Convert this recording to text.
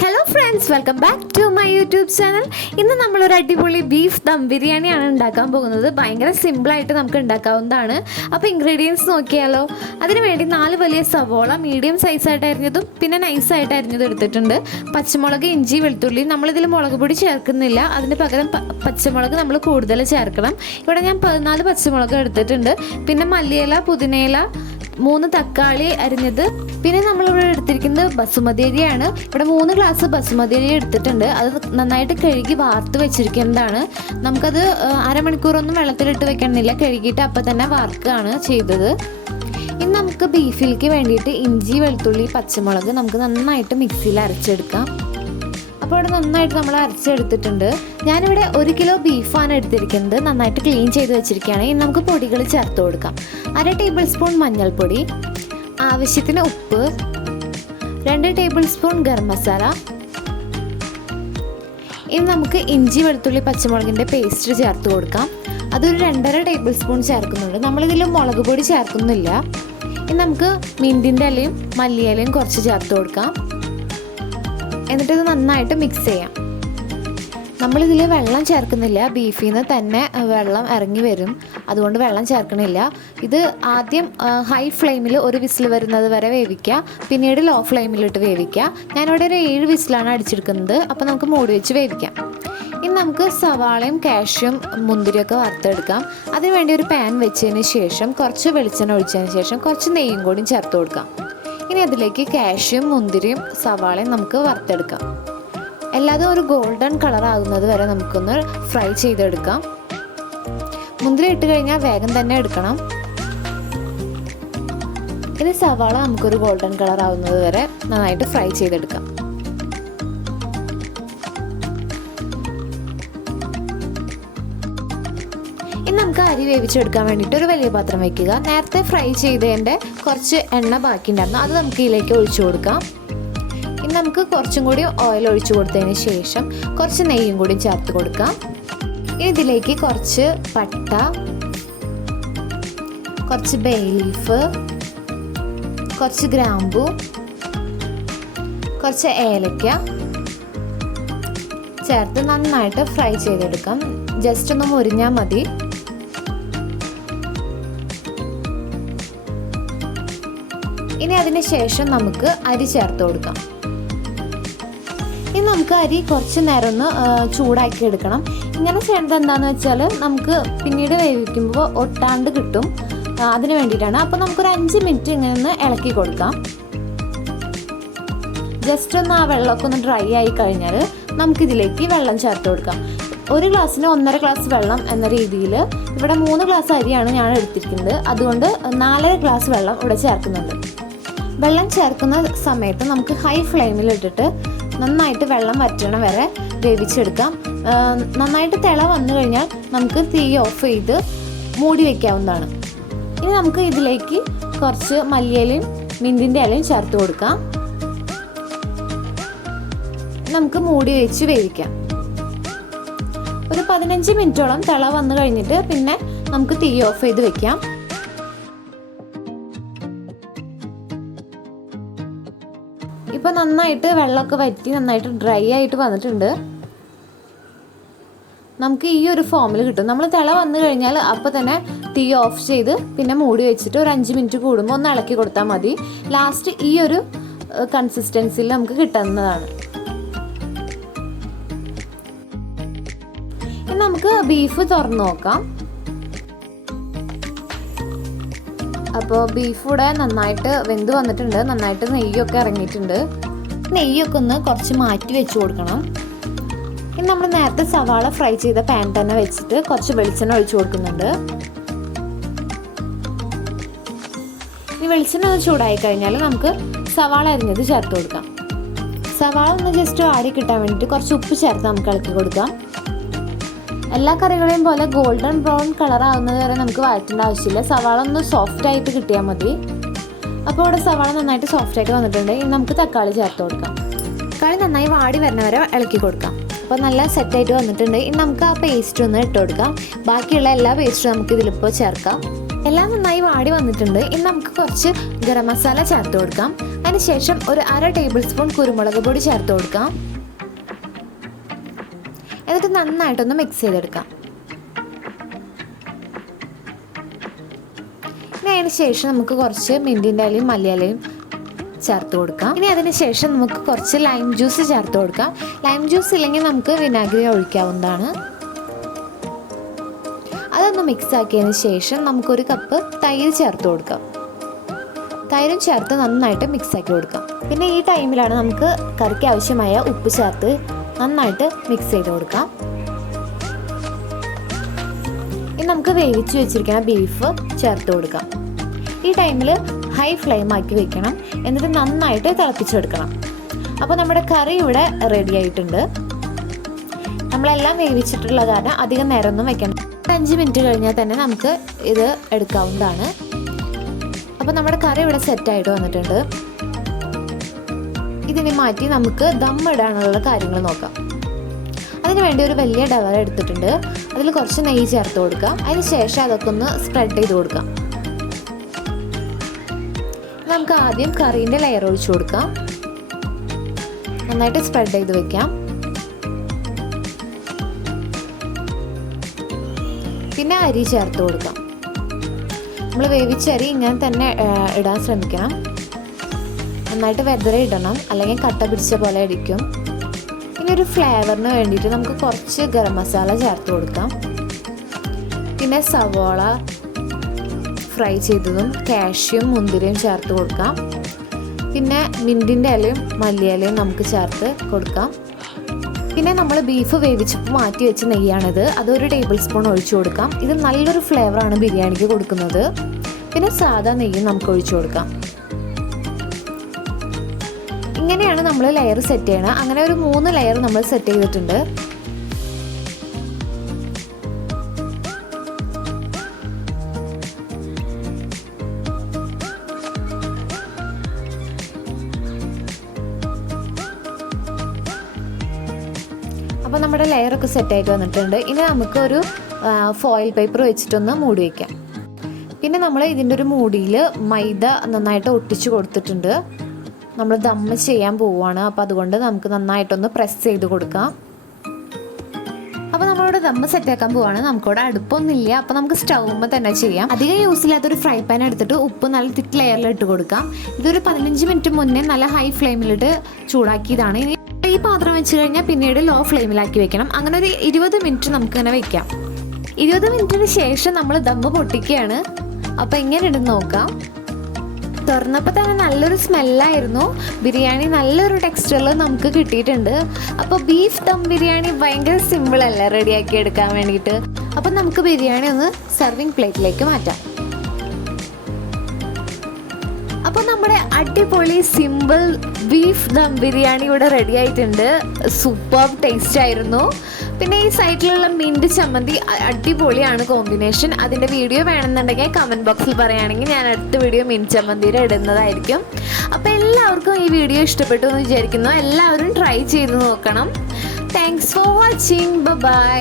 Hello friends, welcome back to my YouTube channel. ഇന്ന് നമ്മളൊരു അടിപൊളി ബീഫ് ദം ബിരിയാണിയാണ് ഉണ്ടാക്കാൻ പോകുന്നത്. ഭയങ്കര സിമ്പിളായിട്ട് നമുക്ക് ഉണ്ടാക്കാവുന്നതാണ്. അപ്പോൾ ഇൻഗ്രീഡിയൻസ് നോക്കിയാലോ. അതിനുവേണ്ടി 4 വലിയ സവോള മീഡിയം സൈസായിട്ട് അരിഞ്ഞതും പിന്നെ നൈസായിട്ട് അരിഞ്ഞതും എടുത്തിട്ടുണ്ട്. പച്ചമുളക്, ഇഞ്ചി, വെളുത്തുള്ളി. നമ്മളിതിൽ മുളക് പൊടി ചേർക്കുന്നില്ല, അതിന് പകരം പച്ചമുളക് നമ്മൾ കൂടുതൽ ചേർക്കണം. ഇവിടെ ഞാൻ 14 പച്ചമുളക് എടുത്തിട്ടുണ്ട്. പിന്നെ മല്ലിയില, പുതിനയില, 3 തക്കാളി അരിഞ്ഞത്. പിന്നെ നമ്മളിവിടെ എടുത്തിരിക്കുന്നത് ബസുമതി അരിയാണ്. ഇവിടെ 3 ഗ്ലാസ് ബസുമതി അരി എടുത്തിട്ടുണ്ട്. അത് നന്നായിട്ട് കഴുകി വാർത്ത് വെച്ചിരിക്കുന്നതാണ്. നമുക്കത് അരമണിക്കൂറൊന്നും വെള്ളത്തിലിട്ട് വെക്കണമെന്നില്ല, കഴുകിയിട്ട് അപ്പം തന്നെ വാർക്കുകയാണ് ചെയ്തത്. ഇനി നമുക്ക് ബീഫിലേക്ക് വേണ്ടിയിട്ട് ഇഞ്ചി, വെളുത്തുള്ളി, പച്ചമുളക് നമുക്ക് നന്നായിട്ട് മിക്സിയിൽ അരച്ചെടുക്കാം. അപ്പോൾ ഇവിടെ നന്നായിട്ട് നമ്മൾ അരച്ചെടുത്തിട്ടുണ്ട്. ഞാനിവിടെ 1 കിലോ ബീഫാണ് എടുത്തിരിക്കുന്നത്. നന്നായിട്ട് ക്ലീൻ ചെയ്ത് വെച്ചിരിക്കുകയാണ്. ഇനി നമുക്ക് പൊടികൾ ചേർത്ത് കൊടുക്കാം. 1 ടേബിൾ സ്പൂൺ മഞ്ഞൾപ്പൊടി, ആവശ്യത്തിന് ഉപ്പ്, 2 ടേബിൾ സ്പൂൺ ഗരം മസാല. ഇനി നമുക്ക് ഇഞ്ചി, വെളുത്തുള്ളി, പച്ചമുളകിൻ്റെ പേസ്റ്റ് ചേർത്ത് കൊടുക്കാം. അതൊരു 2.5 ടേബിൾ സ്പൂൺ ചേർക്കുന്നുണ്ട്. നമ്മളിതിൽ മുളക് പൊടി ചേർക്കുന്നില്ല. ഇനി നമുക്ക് മിൻറ്റിൻ്റെ ഇലയും മല്ലിയിലയും കുറച്ച് ചേർത്ത് കൊടുക്കാം. എന്നിട്ടിത് നന്നായിട്ട് മിക്സ് ചെയ്യാം. നമ്മളിതിൽ വെള്ളം ചേർക്കുന്നില്ല, ബീഫിൽ നിന്ന് തന്നെ വെള്ളം ഇറങ്ങി വരും, അതുകൊണ്ട് വെള്ളം ചേർക്കണില്ല. ഇത് ആദ്യം ഹൈ ഫ്ലെയിമിൽ 1 വിസിൽ വരുന്നത് വരെ വേവിക്കുക, പിന്നീട് ലോ ഫ്ലെയിമിലിട്ട് വേവിക്കുക. ഞാനിവിടെ ഒരു 7 വിസിലാണ് അടിച്ചെടുക്കുന്നത്. അപ്പോൾ നമുക്ക് മൂടി വെച്ച് വേവിക്കാം. ഇനി നമുക്ക് സവാളയും കാഷ്യും മുന്തിരിയൊക്കെ വറുത്തെടുക്കാം. അതിനുവേണ്ടി ഒരു പാൻ വെച്ചതിന് ശേഷം കുറച്ച് വെളിച്ചെണ്ണ ഒഴിച്ചതിന് ശേഷം കുറച്ച് നെയ്യും കൂടി ചേർത്ത് കൊടുക്കാം. ഇനി അതിലേക്ക് കാഷ്യും മുന്തിരിയും സവാളയും നമുക്ക് വറുത്തെടുക്കാം. എല്ലാതും ഒരു ഗോൾഡൻ കളർ ആകുന്നത് വരെ നമുക്കൊന്ന് ഫ്രൈ ചെയ്തെടുക്കാം. മുന്തിരി ഇട്ട് കഴിഞ്ഞാൽ വേഗം തന്നെ എടുക്കണം. ഇനി സവാള നമുക്കൊരു ഗോൾഡൻ കളർ ആകുന്നത് വരെ നന്നായിട്ട് ഫ്രൈ ചെയ്തെടുക്കാം. ഇനി നമുക്ക് അരി വേവിച്ചെടുക്കാൻ വേണ്ടിയിട്ട് ഒരു വലിയ പാത്രം വയ്ക്കുക. നേരത്തെ ഫ്രൈ ചെയ്തതിൻ്റെ കുറച്ച് എണ്ണ ബാക്കി ഉണ്ടായിരുന്നു, അത് നമുക്ക് ഇതിലേക്ക് ഒഴിച്ചു കൊടുക്കാം. ഇനി നമുക്ക് കുറച്ചും കൂടി ഓയിൽ ഒഴിച്ചു കൊടുത്തതിന് ശേഷം കുറച്ച് നെയ്യും കൂടി ചേർത്ത് കൊടുക്കാം. ഇനി ഇതിലേക്ക് കുറച്ച് പട്ട, കുറച്ച് ബേ ലീഫ്, കുറച്ച് ഗ്രാമ്പു, കുറച്ച് ഏലക്ക ചേർത്ത് നന്നായിട്ട് ഫ്രൈ ചെയ്തെടുക്കാം. ജസ്റ്റ് ഒന്ന് മുരിഞ്ഞാൽ മതി. ഇനി അതിന് ശേഷം നമുക്ക് അരി ചേർത്ത് കൊടുക്കാം. ഇനി നമുക്ക് അരി കുറച്ച് നേരം ഒന്ന് ചൂടാക്കി എടുക്കണം. ഇങ്ങനെ ചെയ്യേണ്ടത് എന്താണെന്ന് വെച്ചാൽ നമുക്ക് പിന്നീട് വേവിക്കുമ്പോൾ ഒട്ടാണ്ട് കിട്ടും, അതിന് വേണ്ടിയിട്ടാണ്. അപ്പോൾ നമുക്കൊരു 5 മിനിറ്റ് ഇങ്ങനെ ഒന്ന് ഇളക്കി കൊടുക്കാം. ജസ്റ്റ് ഒന്ന് ആ വെള്ളമൊക്കെ ഒന്ന് ഡ്രൈ ആയി കഴിഞ്ഞാൽ നമുക്കിതിലേക്ക് വെള്ളം ചേർത്ത് കൊടുക്കാം. 1 ഗ്ലാസ്സിന് 1.5 ഗ്ലാസ് വെള്ളം എന്ന രീതിയിൽ. ഇവിടെ 3 ഗ്ലാസ് അരിയാണ് ഞാൻ എടുത്തിരിക്കുന്നത്, അതുകൊണ്ട് 4.5 ഗ്ലാസ് വെള്ളം ഇവിടെ ചേർക്കുന്നുണ്ട്. വെള്ളം ചേർക്കുന്ന സമയത്ത് നമുക്ക് ഹൈ ഫ്ലെയിമിൽ ഇട്ടിട്ട് നന്നായിട്ട് വെള്ളം വറ്റണ വരെ വേവിച്ചെടുക്കാം. നന്നായിട്ട് തിള വന്നു കഴിഞ്ഞാൽ നമുക്ക് തീ ഓഫ് ചെയ്ത് മൂടി വയ്ക്കാവുന്നതാണ്. ഇനി നമുക്ക് ഇതിലേക്ക് കുറച്ച് മല്ലിയിലയും മിൻറ്റിൻ്റെ ഇലയും ചേർത്ത് കൊടുക്കാം. നമുക്ക് മൂടി വെച്ച് വേവിക്കാം. ഒരു 15 മിനിറ്റോളം തിള വന്നു കഴിഞ്ഞിട്ട് പിന്നെ നമുക്ക് തീ ഓഫ് ചെയ്ത് വെക്കാം. ഇപ്പോൾ നന്നായിട്ട് വെള്ളമൊക്കെ വറ്റി നന്നായിട്ട് ഡ്രൈ ആയിട്ട് വന്നിട്ടുണ്ട്. നമുക്ക് ഈ ഒരു ഫോമിൽ കിട്ടും. നമ്മൾ തിള വന്നു കഴിഞ്ഞാൽ അപ്പോൾ തന്നെ തീ ഓഫ് ചെയ്ത് പിന്നെ മൂടി വെച്ചിട്ട് ഒരു 5 മിനിറ്റ് കൂടുമ്പോൾ ഒന്ന് ഇളക്കി കൊടുത്താൽ മതി. ലാസ്റ്റ് ഈ ഒരു കൺസിസ്റ്റൻസിയിൽ നമുക്ക് കിട്ടുന്നതാണ്. ഇനി നമുക്ക് ബീഫ് തുറന്ന് നോക്കാം. അപ്പോൾ ബീഫ് ഇവിടെ നന്നായിട്ട് വെന്ത് വന്നിട്ടുണ്ട്. നന്നായിട്ട് നെയ്യൊക്കെ ഇറങ്ങിയിട്ടുണ്ട്. നെയ്യൊക്കെ ഒന്ന് കുറച്ച് മാറ്റി വെച്ച് കൊടുക്കണം. ഇനി നമ്മൾ നേരത്തെ സവാള ഫ്രൈ ചെയ്ത പാൻ തന്നെ വെച്ചിട്ട് കുറച്ച് വെളിച്ചെണ്ണ ഒഴിച്ചു കൊടുക്കുന്നുണ്ട്. ഇനി വെളിച്ചെണ്ണ ഒന്ന് ചൂടായി കഴിഞ്ഞാൽ നമുക്ക് സവാള അരിഞ്ഞത് ചേർത്ത് കൊടുക്കാം. സവാള ഒന്ന് ജസ്റ്റ് ആടി കിട്ടാൻ വേണ്ടിയിട്ട് കുറച്ച് ഉപ്പ് ചേർത്ത് നമുക്ക് ഇളക്കി കൊടുക്കാം. എല്ലാ കറികളെയും പോലെ ഗോൾഡൻ ബ്രൗൺ കളർ ആവുന്നത് വരെ നമുക്ക് വഴറ്റേണ്ട ആവശ്യമില്ല. സവാള ഒന്ന് സോഫ്റ്റ് ആയിട്ട് കിട്ടിയാൽ മതി. അപ്പോൾ ഇവിടെ സവാള നന്നായിട്ട് സോഫ്റ്റ് ആയിട്ട് വന്നിട്ടുണ്ട്. ഇനി നമുക്ക് തക്കാളി ചേർത്ത് കൊടുക്കാം. തക്കാളി നന്നായി വാടി വരുന്ന വരെ ഇളക്കി കൊടുക്കാം. അപ്പോൾ നല്ല സെറ്റായിട്ട് വന്നിട്ടുണ്ട്. ഇനി നമുക്ക് ആ പേസ്റ്റ് ഒന്ന് ഇട്ട് കൊടുക്കാം. ബാക്കിയുള്ള എല്ലാ പേസ്റ്റും നമുക്ക് ഇതിലിപ്പോൾ ചേർക്കാം. എല്ലാം നന്നായി വാടി വന്നിട്ടുണ്ട്. ഇനി നമുക്ക് കുറച്ച് ഗരം മസാല ചേർത്ത് കൊടുക്കാം. അതിനുശേഷം ഒരു 1/2 ടേബിൾ സ്പൂൺ കുരുമുളക് പൊടി ചേർത്ത് കൊടുക്കാം. എന്നിട്ട് നന്നായിട്ടൊന്ന് മിക്സ് ചെയ്തെടുക്കാം. ഇനി അതിന് ശേഷം നമുക്ക് കുറച്ച് മിൻറ്റിൻ്റെ ഇലയും മല്ലിയിലയും ചേർത്ത് കൊടുക്കാം. ഇനി അതിന് ശേഷം നമുക്ക് കുറച്ച് ലൈം ജ്യൂസ് ചേർത്ത് കൊടുക്കാം. ലൈം ജ്യൂസ് ഇല്ലെങ്കിൽ നമുക്ക് വിനാഗിരി ഒഴിക്കാവുന്നതാണ്. അതൊന്ന് മിക്സ് ആക്കിയതിന് ശേഷം നമുക്കൊരു കപ്പ് തൈര് ചേർത്ത് കൊടുക്കാം. തൈരും ചേർത്ത് നന്നായിട്ട് മിക്സ് ആക്കി കൊടുക്കാം. പിന്നെ ഈ ടൈമിലാണ് നമുക്ക് കറിക്ക് ആവശ്യമായ ഉപ്പ് ചേർത്ത് നന്നായിട്ട് മിക്സ് ചെയ്ത് കൊടുക്കാം. ഇനി നമുക്ക് വേവിച്ച് വെച്ചിരിക്കുന്ന ബീഫ് ചേർത്ത് കൊടുക്കാം. ഈ ടൈമിൽ ഹൈ ഫ്ലെയിം ആക്കി വെക്കണം. എന്നിട്ട് നന്നായിട്ട് തിളപ്പിച്ചെടുക്കണം. അപ്പോൾ നമ്മുടെ കറി ഇവിടെ റെഡി ആയിട്ടുണ്ട്. നമ്മളെല്ലാം വേവിച്ചിട്ടുള്ള കാരണം അധികം നേരമൊന്നും വെക്കണം. 5 മിനിറ്റ് കഴിഞ്ഞാൽ തന്നെ നമുക്ക് ഇത് എടുക്കാവുന്നതാണ്. അപ്പോൾ നമ്മുടെ കറി ഇവിടെ സെറ്റായിട്ട് വന്നിട്ടുണ്ട്. ഇതിനെ മാറ്റി നമുക്ക് ദം ഇടാനുള്ള കാര്യങ്ങൾ നോക്കാം. അതിന് വേണ്ടി ഒരു വലിയ ഡവർ എടുത്തിട്ടുണ്ട്. അതിൽ കുറച്ച് നെയ്യ് ചേർത്ത് കൊടുക്കാം. അതിന് ശേഷം അതൊക്കെ ഒന്ന് സ്പ്രെഡ് ചെയ്ത് കൊടുക്കാം. നമുക്ക് ആദ്യം കറീൻ്റെ ലെയർ ഒഴിച്ചു കൊടുക്കാം. നന്നായിട്ട് സ്പ്രെഡ് ചെയ്ത് വെക്കാം. പിന്നെ അരി ചേർത്ത് കൊടുക്കാം. നമ്മൾ വേവിച്ച അരി ഇങ്ങനെ തന്നെ ഇടാൻ ശ്രമിക്കണം. നന്നായിട്ട് വെതറി ഇടണം, അല്ലെങ്കിൽ കട്ട പിടിച്ച പോലെ ഇരിക്കും. ഇനി ഒരു ഫ്ലേവറിന് വേണ്ടിയിട്ട് നമുക്ക് കുറച്ച് ഗരം മസാല ചേർത്ത് കൊടുക്കാം. പിന്നെ സവോള ഫ്രൈ ചെയ്തതും കാഷ്യും മുന്തിരിയും ചേർത്ത് കൊടുക്കാം. പിന്നെ മിൻറ്റിൻ്റെ ഇലയും മല്ലിയിലയും നമുക്ക് ചേർത്ത് കൊടുക്കാം. പിന്നെ നമ്മൾ ബീഫ് വേവിച്ചപ്പോൾ മാറ്റി വെച്ച നെയ്യാണിത്. അതൊരു ടേബിൾ സ്പൂൺ ഒഴിച്ചു കൊടുക്കാം. ഇത് നല്ലൊരു ഫ്ലേവറാണ് ബിരിയാണിക്ക് കൊടുക്കുന്നത്. പിന്നെ സാധാ നെയ്യും നമുക്ക് ഒഴിച്ചു കൊടുക്കാം. ഇങ്ങനെയാണ് നമ്മൾ ലെയർ സെറ്റ് ചെയ്യണം. അങ്ങനെ ഒരു 3 ലെയർ നമ്മൾ സെറ്റ് ചെയ്തിട്ടുണ്ട്. അപ്പോൾ നമ്മുടെ ലെയറൊക്കെ സെറ്റായിട്ട് വന്നിട്ടുണ്ട്. ഇനി നമുക്കൊരു ഫോയിൽ പേപ്പർ വെച്ചിട്ടൊന്ന് മൂടി വയ്ക്കാം. പിന്നെ നമ്മൾ ഇതിൻ്റെ ഒരു മൂടിയിൽ മൈദ നന്നായിട്ട് ഒട്ടിച്ച് കൊടുത്തിട്ടുണ്ട്. നമ്മൾ ദമ്മ് ചെയ്യാൻ പോവുകയാണ്. അപ്പോൾ അതുകൊണ്ട് നമുക്ക് നന്നായിട്ടൊന്ന് പ്രസ് ചെയ്ത് കൊടുക്കാം. അപ്പോൾ നമ്മളിവിടെ ദമ്മ് സെറ്റാക്കാൻ പോവുകയാണ്. നമുക്കിവിടെ അടുപ്പൊന്നുമില്ല. അപ്പോൾ നമുക്ക് സ്റ്റൗമ്മ തന്നെ ചെയ്യാം. അധികം യൂസ് ഇല്ലാത്തൊരു ഫ്രൈ പാൻ എടുത്തിട്ട് ഉപ്പ് നല്ല തിക്ക് ലെയറിൽ ഇട്ട് കൊടുക്കാം. ഇതൊരു 15 മിനിറ്റ് മുന്നേ നല്ല ഹൈ ഫ്ലെയിമിലിട്ട് ചൂടാക്കിയതാണ്. ഇനി ഈ പാത്രം വെച്ച് കഴിഞ്ഞാൽ പിന്നീട് ലോ ഫ്ലെയിമിലാക്കി വെക്കണം. അങ്ങനെ ഒരു 20 മിനിറ്റ് നമുക്കിങ്ങനെ വെക്കാം. 20 മിനിറ്റിന് ശേഷം നമ്മൾ ദമ്മ് പൊട്ടിക്കുകയാണ്. അപ്പോൾ എങ്ങനെയുണ്ടെന്ന് നോക്കാം. തുറന്നപ്പോൾ തന്നെ നല്ലൊരു സ്മെല്ലായിരുന്നു. ബിരിയാണി നല്ലൊരു ടെക്സ്ചറിൽ നമുക്ക് കിട്ടിയിട്ടുണ്ട്. അപ്പോൾ ബീഫ് ദം ബിരിയാണി ഭയങ്കര സിമ്പിളല്ലേ റെഡിയാക്കി എടുക്കാൻ വേണ്ടിയിട്ട്. അപ്പം നമുക്ക് ബിരിയാണി ഒന്ന് സർവിങ് പ്ലേറ്റിലേക്ക് മാറ്റാം. അപ്പോൾ നമ്മുടെ അടിപൊളി സിമ്പിൾ ബീഫ് ദം ബിരിയാണി ഇവിടെ റെഡി ആയിട്ടുണ്ട്. സൂപ്പർ ടേസ്റ്റ് ആയിരുന്നു. പിന്നെ ഈ സൈഡിലുള്ള മിൻറ്റ് ചമ്മന്തി അടിപൊളിയാണ് കോമ്പിനേഷൻ. അതിൻ്റെ വീഡിയോ വേണമെന്നുണ്ടെങ്കിൽ കമൻറ്റ് ബോക്സിൽ പറയുകയാണെങ്കിൽ ഞാൻ അടുത്ത വീഡിയോ മിൻറ്റ് ചമ്മന്തിയുടെ ഇടുന്നതായിരിക്കും. അപ്പോൾ എല്ലാവർക്കും ഈ വീഡിയോ ഇഷ്ടപ്പെട്ടു എന്ന് വിചാരിക്കുന്നു. എല്ലാവരും ട്രൈ ചെയ്ത് നോക്കണം. Thanks for watching. ബൈ.